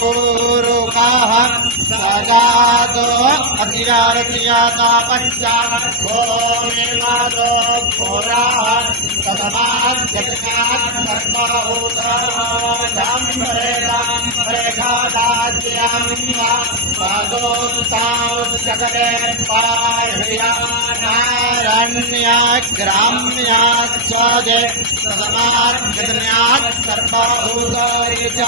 पूरुकाः सजातो अतिरारतियाता पश्चात् भोमेमादो घोराः तस्माद्यज्ञात् कर्मभूताम् रेखादाज्याम्या पादोक्तांश्चकरे पायह्यानारण्याग्राम्यात् स्वजे तस्माद्यज्ञात् सर्वभूतैः